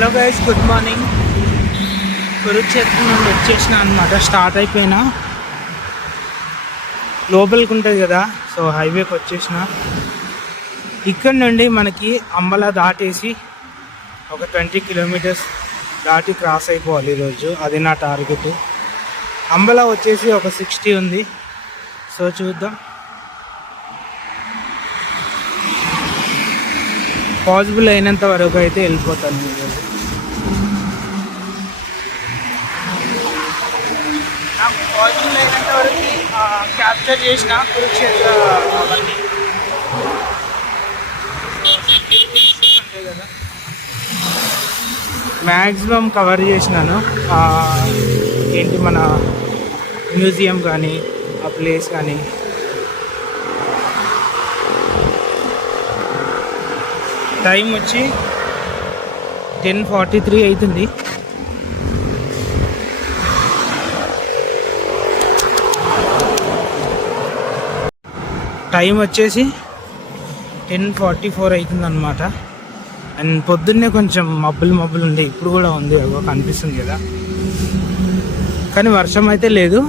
Hello guys, good morning. Kurukshetra నుండి వచ్చేసిన అనమాట. స్టార్ట్ అయిపోయినా లోపలికి ఉంటుంది కదా, సో హైవేకి వచ్చేసిన. ఇక్కడ నుండి మనకి అంబల దాటేసి ఒక 20 కిలోమీటర్స్ దాటి క్రాస్ అయిపోవాలి ఈరోజు. అది నా టార్గెట్. అంబల వచ్చేసి ఒక 60 ఉంది, సో చూద్దాం. పాసిబుల్ అయినంత వరకు అయితే వెళ్ళిపోతాను ఈరోజు. నాకు పాసిబుల్ అయినంత వరకు క్యాప్చర్ చేసిన కురుక్షేత్ర అవన్నీ ఉంటాయి కదా, మ్యాక్సిమం కవర్ చేసినాను. ఏంటి మన మ్యూజియం కానీ ఆ ప్లేస్ కానీ. టైం వచ్చి 10:43 అవుతుంది. టైం వచ్చేసి 10:44 అవుతుంది అనమాట. అండ్ పొద్దున్నే కొంచెం మబ్బులు ఉంది, ఇప్పుడు కూడా ఉంది, అగో కనిపిస్తుంది కదా, కానీ వర్షం అయితే లేదు.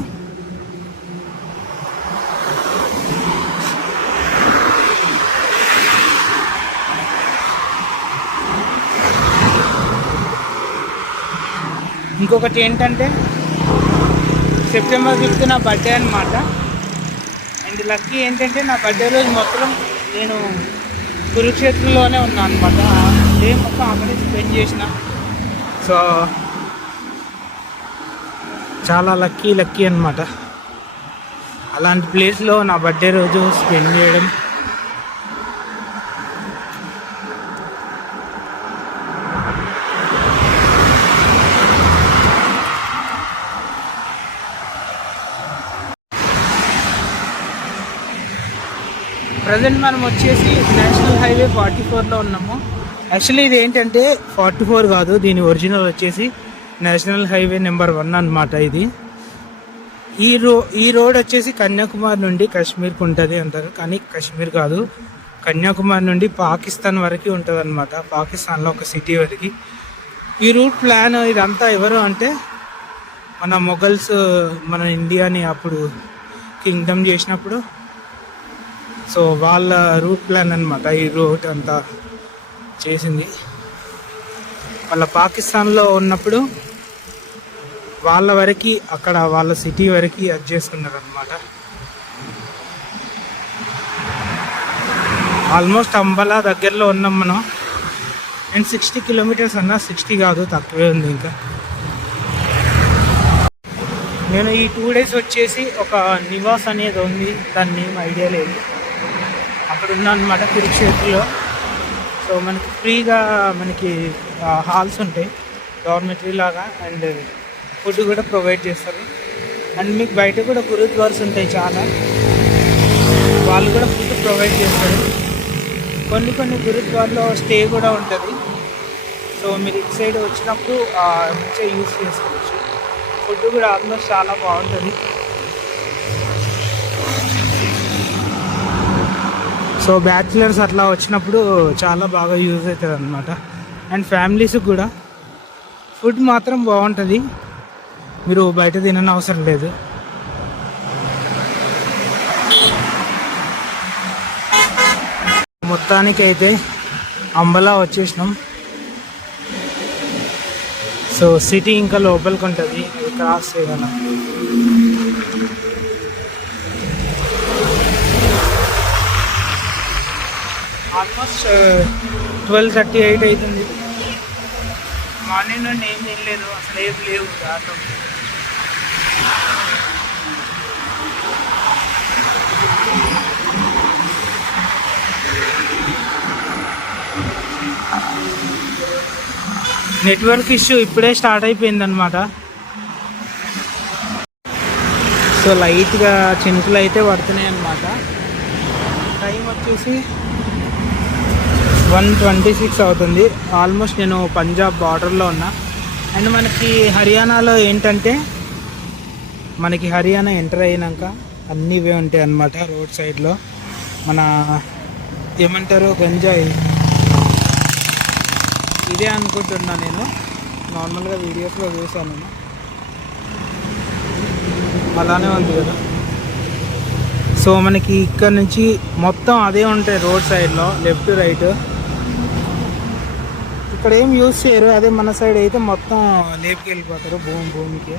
ఇంకొకటి ఏంటంటే September 5th నా బర్త్డే అనమాట. అండ్ లక్కీ ఏంటంటే నా బర్త్డే రోజు మొత్తం నేను కురుక్షేత్రంలోనే ఉన్నా అనమాట. డే మొత్తం అక్కడే స్పెండ్ చేసిన. సో చాలా లక్కీ అనమాట అలాంటి ప్లేస్లో నా బర్త్డే రోజు స్పెండ్ చేయడం. ప్రజెంట్ మనం వచ్చేసి నేషనల్ హైవే 44లో ఉన్నాము. యాక్చువల్లీ ఇది ఏంటంటే 44 కాదు, దీని ఒరిజినల్ వచ్చేసి నేషనల్ హైవే నెంబర్ 1 అనమాట. ఇది ఈ రోడ్ వచ్చేసి కన్యాకుమారి నుండి కాశ్మీర్కి ఉంటుంది అంటారు, కానీ కాశ్మీర్ కాదు, కన్యాకుమారి నుండి పాకిస్తాన్ వరకు ఉంటుంది అనమాట. పాకిస్తాన్లో ఒక సిటీ వరకు. ఈ రూట్ ప్లాన్ ఇదంతా ఎవరు అంటే మన మొఘల్స్ మన ఇండియాని అప్పుడు కింగ్డమ్ చేసినప్పుడు, సో వాళ్ళ రూట్ ప్లాన్ అనమాట. ఈ రూట్ అంతా చేసింది వాళ్ళ పాకిస్తాన్లో ఉన్నప్పుడు వాళ్ళ వరకు, అక్కడ వాళ్ళ సిటీ వరకు అది చేసుకున్నారు అనమాట. ఆల్మోస్ట్ అంబలా దగ్గరలో ఉన్నాం మనం. అండ్ 60 కిలోమీటర్స్ అన్నా, 60 కాదు, తక్కువే ఉంది. ఇంకా నేను ఈ 2 days వచ్చేసి ఒక నివాస్ అనేది ఉంది, దాని నేమ్ ఐడియా లేదు, అక్కడ ఉన్నా అనమాట కురుక్షేత్రలో. సో మనకి ఫ్రీగా మనకి హాల్స్ ఉంటాయి డార్మెటరీ లాగా, అండ్ ఫుడ్ కూడా ప్రొవైడ్ చేస్తారు. అండ్ మీకు బయట కూడా గురుద్వార్స్ ఉంటాయి చాలా, వాళ్ళు కూడా ఫుడ్ ప్రొవైడ్ చేస్తారు. కొన్ని గురుద్వార్లో స్టే కూడా ఉంటుంది. సో మీరు ఇటు సైడ్ వచ్చినప్పుడు మంచిగా యూస్ చేసుకోవచ్చు. ఫుడ్ కూడా ఆల్మోస్ట్ చాలా బాగుంటుంది. సో బ్యాచిలర్స్ అట్లా వచ్చినప్పుడు చాలా బాగా యూజ్ అవుతుంది అనమాట. అండ్ ఫ్యామిలీస్కి కూడా ఫుడ్ మాత్రం బాగుంటుంది, మీరు బయట తినని అవసరం లేదు. మొత్తానికి అయితే అంబలా వచ్చేసినాం. సో సిటీ ఇంకా లోపలికి ఉంటుంది, అది క్రాస్ ఏదైనా. ఆల్మోస్ట్ 12:38 అవుతుంది. మార్నింగ్ నుండి ఏం తినలేదు, అసలు ఏం లేవు దాంట్లో. నెట్వర్క్ ఇష్యూ ఇప్పుడే స్టార్ట్ అయిపోయిందనమాట. సో లైట్గా చినుకులు అయితే పడుతున్నాయి అన్నమాట. టైం వచ్చేసి 1:26 అవుతుంది. ఆల్మోస్ట్ నేను పంజాబ్ బార్డర్లో ఉన్నా. అండ్ మనకి హర్యానాలో ఏంటంటే, మనకి హర్యానా ఎంటర్ అయినాక అన్నీ ఇవే ఉంటాయి అన్నమాట. రోడ్ సైడ్లో మన ఏమంటారు గంజాయి ఇదే అనుకుంటున్నా నేను, నార్మల్గా వీడియోస్లో చూసాను, అలానే ఉంది కదా. సో మనకి ఇక్కడ నుంచి మొత్తం అదే ఉంటాయి రోడ్ సైడ్లో, లెఫ్ట్ రైట్. ఇక్కడ ఏం యూజ్ చేయరు, అదే మన సైడ్ అయితే మొత్తం లేపుకి వెళ్ళిపోతారు భూమికి.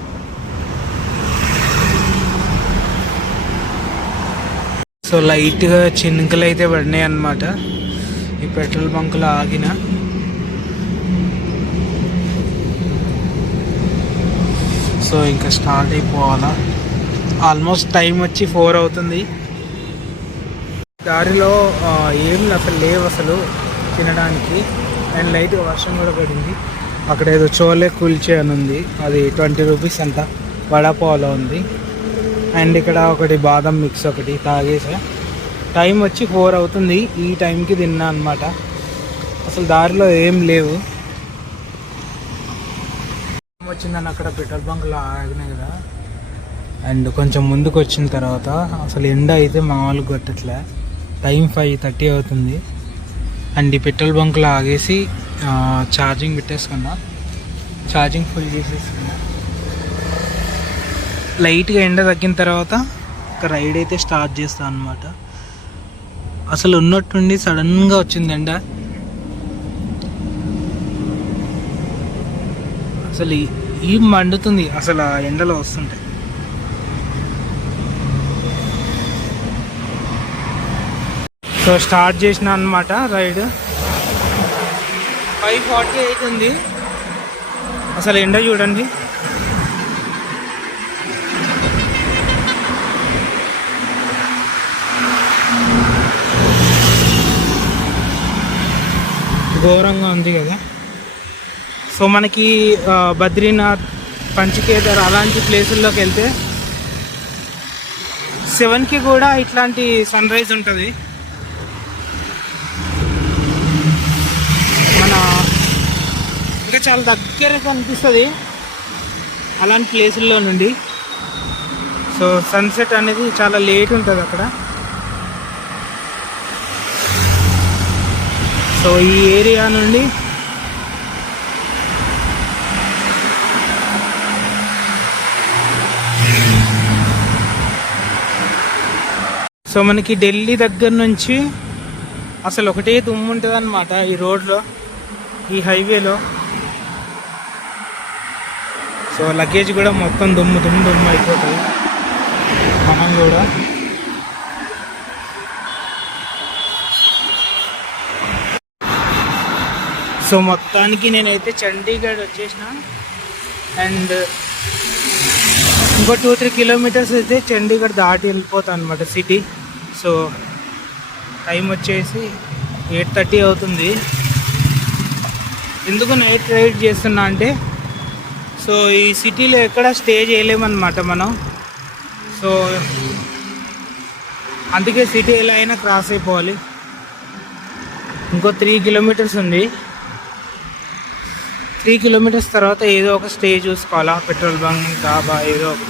సో లైట్గా చినుకలు అయితే పడినాయి అన్నమాట ఈ పెట్రోల్ బంకులో ఆగిన. సో ఇంకా స్టార్ట్ అయిపోవాలా. ఆల్మోస్ట్ టైం వచ్చి 4 అవుతుంది. దారిలో ఏం అసలు లేవు అసలు తినడానికి. అండ్ లైట్గా వర్షం కూడా పడింది. అక్కడ ఏదో చోలే కుల్చే అని ఉంది, అది 20 రూపీస్ అంట, వడాపావులో ఉంది. అండ్ ఇక్కడ ఒకటి బాదం మిక్స్ ఒకటి తాగేసా. టైం వచ్చి 4 అవుతుంది. ఈ టైంకి తిన్నా అనమాట. అసలు దారిలో ఏం లేవు. వచ్చిందని అక్కడ పెట్రోల్ బంక్లో ఆగినాయి కదా. అండ్ కొంచెం ముందుకు వచ్చిన తర్వాత అసలు ఎండ అయితే మామూలుగా కొట్టట్లే. టైం 5:30 అవుతుంది. అండ్ ఈ పెట్రోల్ బంక్లో ఆగేసి ఛార్జింగ్ పెట్టేసుకున్నా, ఛార్జింగ్ ఫుల్ చేసేసుకున్నా. లైట్గా ఎండ తగ్గిన తర్వాత ఒక రైడ్ అయితే స్టార్ట్ చేస్తాను అనమాట. అసలు ఉన్నట్టుండి సడన్గా వచ్చింది ఎండ. అసలు ఈ మండుతుంది అసలు ఆ ఎండలో వస్తుంటే. సో స్టార్ట్ చేసిన అనమాట రైడ్. 5:40 అవుతుంది. అసలు ఎండ చూడండి. ఘోరంగా ఉంది కదా. సో మనకి బద్రీనాథ్, పంచకేదార్ అలాంటి ప్లేసుల్లోకి వెళ్తే 7కి కూడా ఇట్లాంటి సన్ రైజ్ ఉంటుంది. మన ఇంకా చాలా దగ్గర కనిపిస్తుంది అలాంటి ప్లేసుల్లో నుండి. సో సన్సెట్ అనేది చాలా లేట్ ఉంటుంది అక్కడ. సో ఈ ఏరియా నుండి సో మనకి ఢిల్లీ దగ్గర నుంచి అసలు ఒకటే దుమ్ము ఉంటుంది అన్నమాట ఈ రోడ్లో, ఈ హైవేలో. సో లగేజ్ కూడా మొత్తం దుమ్ము అయిపోతుంది. మనం కూడా సో మొత్తానికి నేనైతే చండీగఢ్ వచ్చేసిన. అండ్ ఇంకో 2-3 కిలోమీటర్స్ అయితే చండీగఢ్ దాటి వెళ్ళిపోతాను అనమాట సిటీ. సో టైం వచ్చేసి 8:30 అవుతుంది. ఎందుకు నైట్ రైడ్ చేస్తున్నా అంటే, సో ఈ సిటీలో ఎక్కడ స్టే చేయలేమన్నమాట మనం. సో అందుకే సిటీ ఎలా అయినా క్రాస్ అయిపోవాలి. ఇంకో 3 కిలోమీటర్స్ ఉంది. 3 కిలోమీటర్స్ తర్వాత ఏదో ఒక స్టే చూసుకోవాలా, పెట్రోల్ బంక్, డాబా ఏదో ఒక.